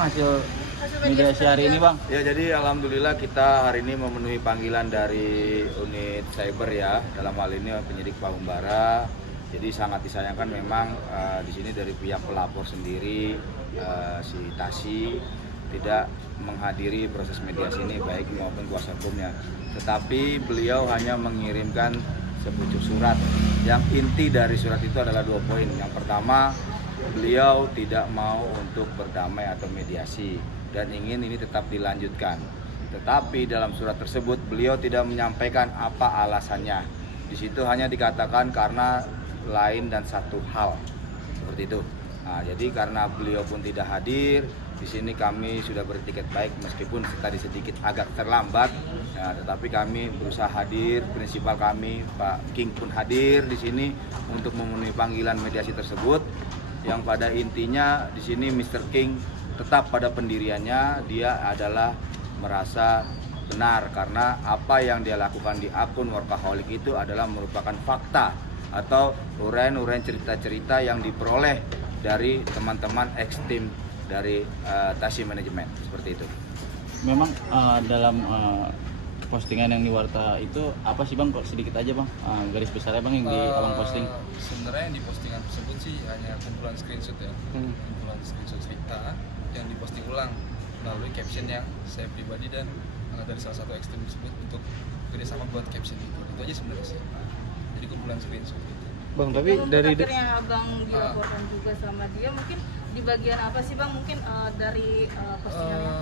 Hasil mediasi hari ini, Bang? Ya, jadi alhamdulillah kita hari ini memenuhi panggilan dari unit cyber ya, dalam hal ini penyidik Pakumbara. Jadi sangat disayangkan memang di sini dari pihak pelapor sendiri si Tasi tidak menghadiri proses mediasi ini baik maupun kuasa hukumnya. Tetapi beliau hanya mengirimkan sepucuk surat. Yang inti dari surat itu adalah 2 poin. Yang pertama, beliau tidak mau untuk berdamai atau mediasi dan ingin ini tetap dilanjutkan. Tetapi dalam surat tersebut beliau tidak menyampaikan apa alasannya. Di situ hanya dikatakan karena lain dan satu hal, seperti itu. Nah, jadi karena beliau pun tidak hadir, di sini kami sudah bertiket baik meskipun tadi sedikit agak terlambat, ya, tetapi kami berusaha hadir. Prinsipal kami Pak King pun hadir di sini untuk memenuhi panggilan mediasi tersebut. Yang pada intinya di sini Mr. King tetap pada pendiriannya, dia adalah merasa benar karena apa yang dia lakukan di akun Workaholic itu adalah merupakan fakta atau uraian-uraian cerita-cerita yang diperoleh dari teman-teman ex-tim dari Tasi Manajemen, seperti itu. Memang dalam postingan yang di Warta itu apa sih, Bang? Kok sedikit aja, Bang, garis besarnya, Bang, yang di Abang posting? Sebenarnya yang di postingan tersebut sih hanya kumpulan screenshot ya, kumpulan screenshot cerita yang diposting ulang melalui caption yang saya pribadi dan dari salah satu ekstrem tersebut untuk kerjasama buat caption itu aja sebenarnya sih. Jadi kumpulan screenshot gitu. Bang, tapi untuk dari akhirnya abang dilaporkan juga sama dia, mungkin di bagian apa sih, Bang? Mungkin dari postingannya?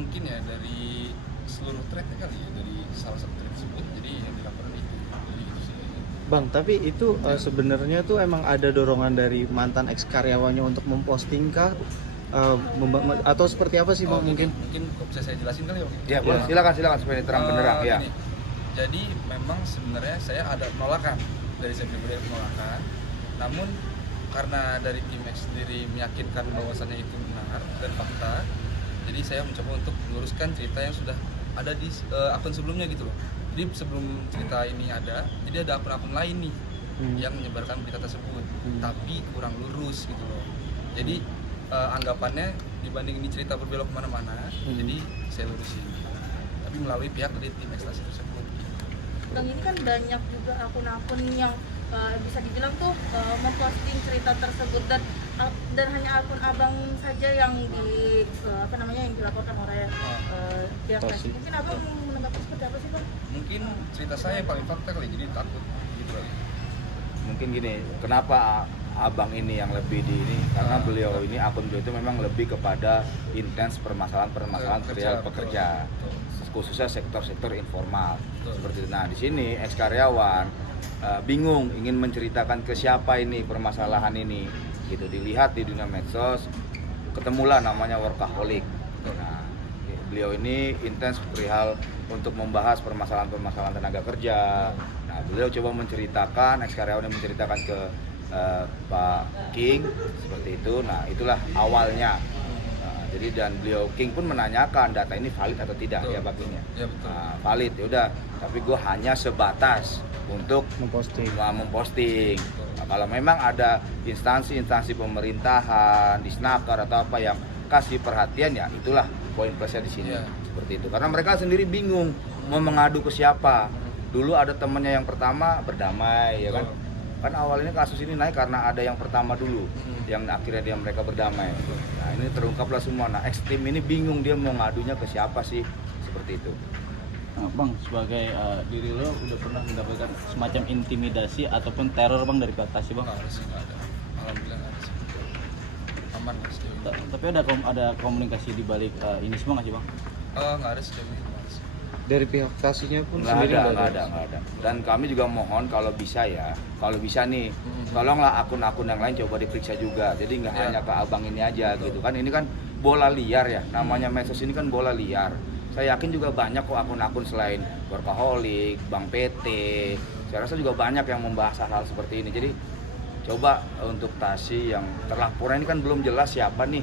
Mungkin ya dari seluruh threadnya kali ya, dari salah satu thread tersebut. Jadi yang dilaporkan itu. Jadi gitu sih. Bang, tapi itu sebenarnya tuh emang ada dorongan dari mantan ex karyawannya untuk memposting kah? Atau seperti apa sih, Bang? Mungkin kok bisa saya jelasin kali ya, Bang? Ya, boleh. Silakan supaya terang benderang ya. Gini, jadi memang sebenarnya saya ada penolakan dari saya pribadi, penolakan. Namun karena dari tim X sendiri meyakinkan bahwasannya itu benar dan fakta, jadi saya mencoba untuk meluruskan cerita yang sudah ada di akun sebelumnya gitu loh. Jadi sebelum cerita ini ada, jadi ada akun-akun lain nih yang menyebarkan berita tersebut, tapi kurang lurus gitu loh. Jadi anggapannya dibanding ini cerita berbelok kemana-mana, jadi saya lurusin. Tapi melalui pihak dari tim ekstasi tersebut. Bang, ini kan banyak juga akun-akun yang bisa dibilang tuh memposting cerita tersebut dan hanya akun abang saja yang yang dilaporkan oleh pihak Tasi. Mungkin abang menanggapi seperti apa sih, Bang? Mungkin cerita saya yang paling fakta kali, jadi takut gitu kali. Mungkin gini, kenapa abang ini yang lebih di ini? Karena beliau ini, akun beliau itu memang lebih kepada intens permasalahan perihal pekerja, khususnya sektor-sektor informal. Seperti itu. Nah, di sini ex karyawan bingung ingin menceritakan ke siapa ini permasalahan ini, gitu. Dilihat di dunia medsos, ketemulah namanya Workaholic. Nah, beliau ini intens perihal untuk membahas permasalahan tenaga kerja. Nah, beliau coba menceritakan, ex karyawan yang menceritakan ke Pak King seperti itu. Nah, itulah awalnya. Jadi dan beliau King pun menanyakan data ini valid atau tidak, ya Pak King ya. Ya betul. Nah, valid, ya udah. Tapi gue hanya sebatas untuk memposting. Nah, kalau memang ada instansi pemerintahan, Disnaker atau apa yang kasih perhatian, ya itulah poin plusnya di sini. Seperti itu. Karena mereka sendiri bingung mau mengadu ke siapa. Dulu ada temannya yang pertama berdamai, ya kan? Kan awalnya kasus ini naik karena ada yang pertama dulu yang akhirnya mereka berdamai. Nah, ini terungkaplah semua. Nah, ekstrim ini bingung dia mau ngadunya ke siapa sih, seperti itu. Nah, Bang, sebagai diri lo udah pernah mendapatkan semacam intimidasi ataupun teror, Bang, dari pihak Tasi, Bang? Nggak ada sih, nggak ada. Alhamdulillah nggak ada sih. Aman lah sejauh ini. Tapi ada komunikasi di balik ini semua nggak sih, Bang? Nggak ada sejauh ini. dari pihak Tasinya pun Nggak sendiri ada. Dan kami juga mohon kalau bisa nih, tolonglah akun-akun yang lain coba diperiksa juga. Jadi nggak hanya ke abang ini aja gitu kan. Ini kan bola liar ya, namanya medsos ini kan bola liar. Saya yakin juga banyak kok akun-akun selain Workaholic, Bang PT. Saya rasa juga banyak yang membahas hal seperti ini. Jadi coba untuk Tasi yang terlapor ini kan belum jelas siapa nih.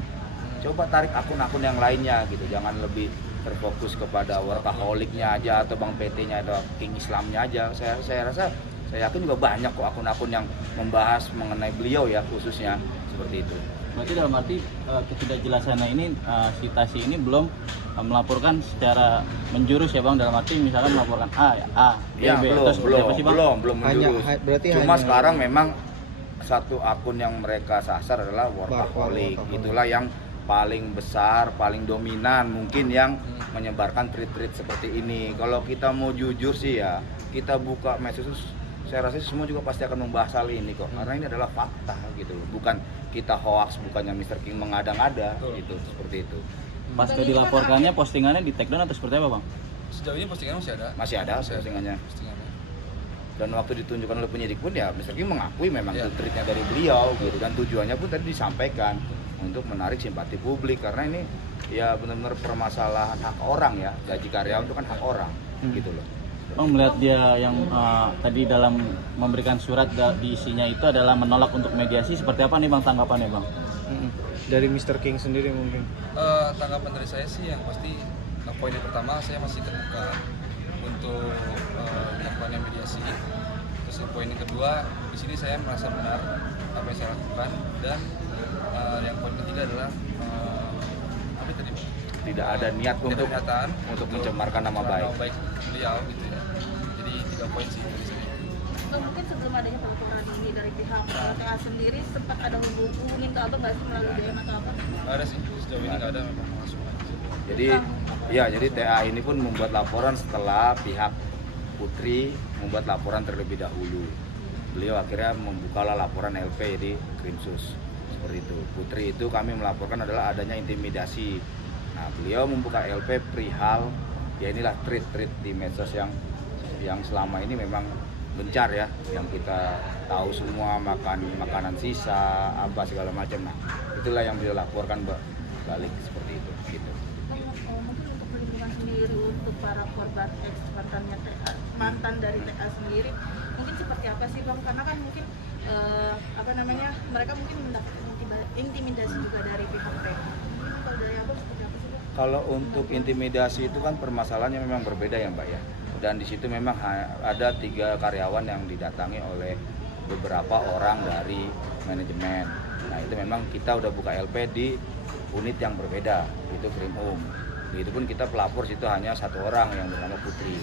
Coba tarik akun-akun yang lainnya gitu. Jangan lebih terfokus kepada Workaholic-nya aja atau Bang PT-nya atau King Islamnya aja. Saya rasa saya yakin juga banyak kok akun-akun yang membahas mengenai beliau ya khususnya seperti itu. Berarti dalam arti ketidakjelasannya ini si Tasi ini belum melaporkan secara menjurus ya bang, dalam arti misalkan melaporkan A, B, Ya, B, belum, atau seperti apa sih bang? belum Hanya menjurus. berarti Cuma hanya sekarang memang satu akun yang mereka sasar adalah workaholic. Workaholic. Itulah yang paling besar, paling dominan mungkin yang menyebarkan tweet-tweet seperti ini. Kalau kita mau jujur sih ya, kita buka medsos, saya rasa semua juga pasti akan membahas hal ini kok. Karena ini adalah fakta gitu loh. Bukan kita hoax, bukannya Mr. King mengada-ngada gitu, seperti itu. Pas dilaporkannya postingannya di take down atau seperti apa bang? Sejauh ini postingan masih ada. Masih ada postingannya. Postingannya. Dan waktu ditunjukkan oleh penyidik pun ya Mr. King mengakui memang Ya. itu tweetnya dari beliau gitu, dan tujuannya pun tadi disampaikan untuk menarik simpati publik, karena ini ya benar-benar permasalahan hak orang ya, gaji karyawan itu kan hak orang gitu loh. Bang melihat dia yang tadi dalam memberikan surat di isinya itu adalah menolak untuk mediasi, seperti apa nih bang tanggapannya bang? Dari Mr. King sendiri mungkin. Tanggapan dari saya sih yang pasti poin yang pertama saya masih terbuka untuk melakukan mediasi. Terus poin yang kedua, di sini saya merasa benar apa yang saya lakukan, dan yang poin ketiga adalah apa tadi? Tidak ada niat untuk Kenyataan mencemarkan nama baik. beliau gitu ya. Jadi 3 poin sih dari saya. Atau mungkin sebelum adanya pelaporan ini dari pihak TA sendiri sempat ada hubungin ke abang nggak sih melalui DM atau apa? Nggak ada sih, sejauh ini nggak ada memang langsung aja. Jadi TA ini pun membuat laporan setelah pihak Putri membuat laporan terlebih dahulu. Beliau akhirnya membukalah laporan LP di Krimsus seperti itu. Putri itu kami melaporkan adalah adanya intimidasi. Nah, beliau membuka LP perihal ya inilah tweet-tweet di medsos yang selama ini memang gencar ya, yang kita tahu semua, makanan sisa apa segala macam. Nah, itulah yang beliau laporkan balik seperti itu gitu. Mungkin untuk perlindungan sendiri untuk para korban ex mantan dari TA sendiri mungkin seperti apa sih bang? Karena kan mungkin mereka mungkin mendapatkan intimidasi juga dari pihak PK. Kalau dari abang seperti apa sih bang? Kalau untuk intimidasi itu kan permasalahannya memang berbeda ya Mbak ya. Dan di situ memang ada 3 karyawan yang didatangi oleh beberapa orang dari manajemen. Nah itu memang kita udah buka LP di unit yang berbeda, itu Krimum. Begitupun kita pelapor situ hanya 1 orang yang bernama Putri.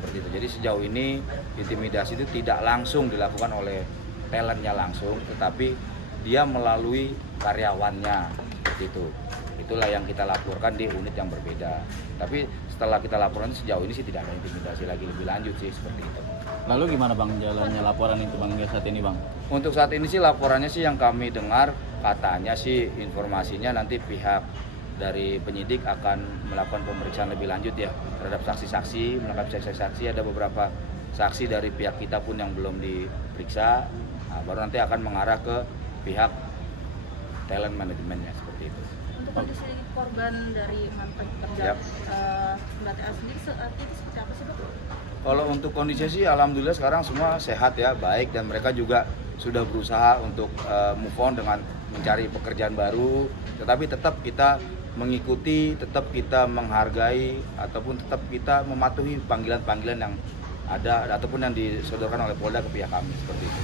Seperti itu. Jadi sejauh ini intimidasi itu tidak langsung dilakukan oleh talentnya langsung, tetapi dia melalui karyawannya seperti itu. Itulah yang kita laporkan di unit yang berbeda. Tapi setelah kita laporan sejauh ini sih tidak ada intimidasi lagi lebih lanjut sih seperti itu. Lalu gimana bang jalannya laporan itu bang hingga saat ini bang? Untuk saat ini sih laporannya sih yang kami dengar katanya sih informasinya nanti pihak dari penyidik akan melakukan pemeriksaan lebih lanjut ya terhadap saksi-saksi, menangkap saksi-saksi, ada beberapa saksi dari pihak kita pun yang belum diperiksa. Nah, baru nanti akan mengarah ke pihak talent manajemennya seperti itu. Untuk kondisi korban dari mantan pekerja Yap. Mbak TA sendiri saat itu seperti apa sih bang? Kalau untuk kondisi sih alhamdulillah sekarang semua sehat ya, baik, dan mereka juga sudah berusaha untuk move on dengan mencari pekerjaan baru, tetapi tetap kita mengikuti, tetap kita menghargai, ataupun tetap kita mematuhi panggilan-panggilan yang ada ataupun yang disodorkan oleh Polda ke pihak kami seperti itu.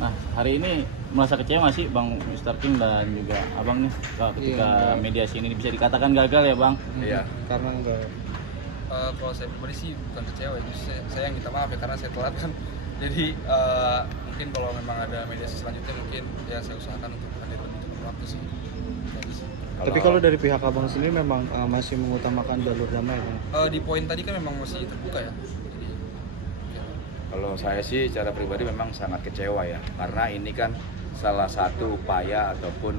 Nah hari ini merasa kecewa nggak sih bang Mr. King dan juga abang nih ketika mediasi ini bisa dikatakan gagal ya bang? Iya. Karena enggak. Kalau saya pribadi sih bukan kecewa ya, justru saya yang minta maaf ya karena saya telat kan. Jadi mungkin kalau memang ada mediasi selanjutnya mungkin ya saya usahakan untuk hadir lebih cepat waktu sih. Jadi sih. Tapi kalau dari pihak abang sendiri memang masih mengutamakan jalur damai bang? Di poin tadi kan memang masih terbuka ya. Jadi ya. Kalau saya sih secara pribadi memang sangat kecewa ya, karena ini kan salah satu upaya ataupun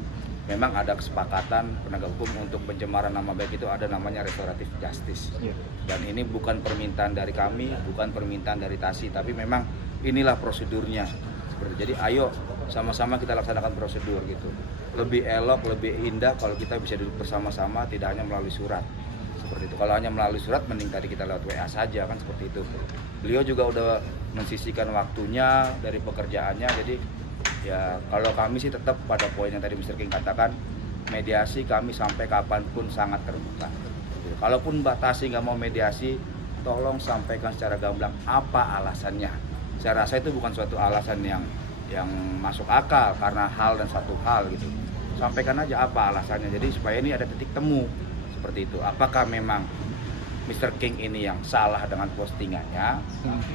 memang ada kesepakatan penegak hukum untuk pencemaran nama baik itu ada namanya restoratif justice. Iya. Dan ini bukan permintaan dari kami, bukan permintaan dari TASI, tapi memang inilah prosedurnya. Jadi ayo sama-sama kita laksanakan prosedur gitu. Lebih elok, lebih indah kalau kita bisa duduk bersama-sama, tidak hanya melalui surat. Seperti itu. Kalau hanya melalui surat, mending tadi kita lewat WA saja kan seperti itu. Beliau juga udah mensisihkan waktunya dari pekerjaannya, jadi ya kalau kami sih tetap pada poin yang tadi Mr. King katakan, mediasi kami sampai kapanpun sangat terbuka. Kalaupun Mbak Tasi nggak mau mediasi, tolong sampaikan secara gamblang apa alasannya. Saya rasa itu bukan suatu alasan yang masuk akal karena hal dan satu hal gitu. sampaikan aja apa alasannya. Jadi supaya ini ada titik temu seperti itu. Apakah memang Mr. King ini yang salah dengan postingannya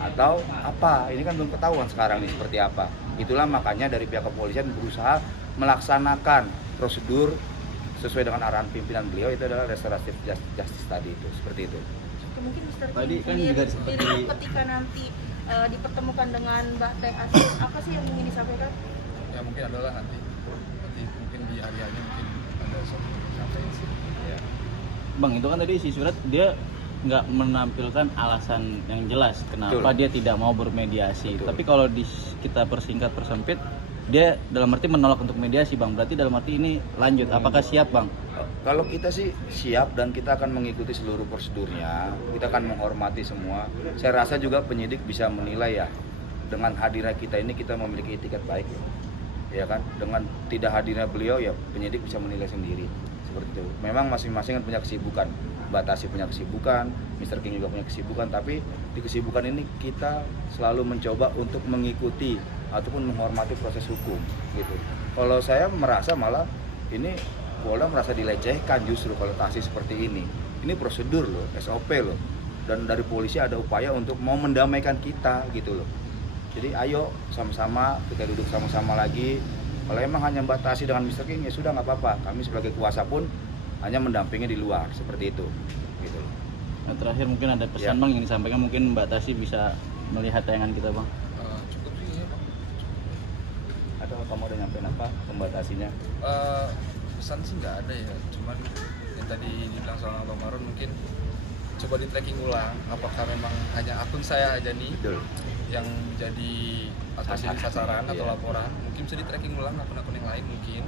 atau apa? Ini kan belum ketahuan sekarang nih seperti apa. Itulah makanya dari pihak kepolisian berusaha melaksanakan prosedur sesuai dengan arahan pimpinan beliau, itu adalah restoratif justice tadi itu, seperti itu. Oke, mungkin Mr. Tadi King kan sendiri, juga seperti- ketika nanti dipertemukan dengan Mbak Teh Asih, apa sih yang ingin disampaikan? Ya mungkin adalah nanti mungkin di hari-hari mungkin ada suatu sampaikan sih. Ya. Bang, itu kan tadi si Surat dia nggak menampilkan alasan yang jelas kenapa Betul. dia tidak mau bermediasi. Betul. Tapi kalau kita persingkat persempit, dia dalam arti menolak untuk mediasi, Bang. Berarti dalam arti ini lanjut. Apakah siap, Bang? Kalau kita sih siap dan kita akan mengikuti seluruh prosedurnya, kita akan menghormati semua. Saya rasa juga penyidik bisa menilai ya, dengan hadirnya kita ini kita memiliki etiket baik ya kan. Dengan tidak hadirnya beliau ya penyidik bisa menilai sendiri seperti itu. Memang masing-masing kan punya kesibukan, Batasi punya kesibukan, Mr. King juga punya kesibukan, tapi di kesibukan ini kita selalu mencoba untuk mengikuti ataupun menghormati proses hukum gitu. Kalau saya merasa malah ini Polda merasa dilecehkan justru kalau taksi seperti ini. Ini prosedur loh, SOP loh. Dan dari polisi ada upaya untuk mau mendamaikan kita gitu loh. Jadi ayo sama-sama kita duduk sama-sama lagi. Kalau emang hanya batasi dengan Mr. King ya sudah nggak apa-apa. Kami sebagai kuasa pun hanya mendampingi di luar seperti itu. Gitu loh. Nah, terakhir mungkin ada pesan, Ya. Bang, yang disampaikan, mungkin Mbak Tasi bisa melihat tayangan kita, Bang. Cukup sih ya Bang. Atau kamu ada nyampein apa pembatasinya? Pesan sih nggak ada ya, cuman yang tadi dibilang sama Bang Marun mungkin coba di tracking ulang apakah memang hanya akun saya aja nih Betul. yang jadi atau jadi sasaran atau Iya. laporan, mungkin bisa di tracking ulang akun-akun yang lain mungkin,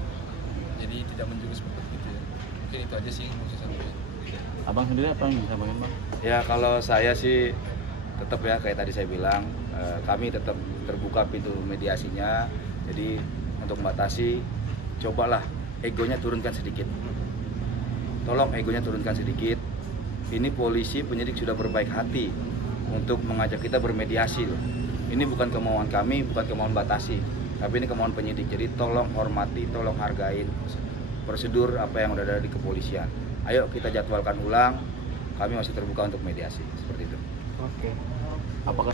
jadi tidak menjurus seperti itu ya. Mungkin itu aja sih yang mau saya sampaikan. Abang sendiri apa yang disampaikan, Bang? Ya kalau saya sih tetap ya kayak tadi saya bilang, kami tetap terbuka pintu mediasinya. Jadi untuk membatasi, cobalah egonya turunkan sedikit. Tolong egonya turunkan sedikit. Ini polisi penyidik sudah berbaik hati untuk mengajak kita bermediasi loh. Ini bukan kemauan kami, bukan kemauan Batasi, tapi ini kemauan penyidik. Jadi tolong hormati, tolong hargain prosedur apa yang udah ada di kepolisian. Ayo kita jadwalkan ulang. Kami masih terbuka untuk mediasi seperti itu. Oke. Apakah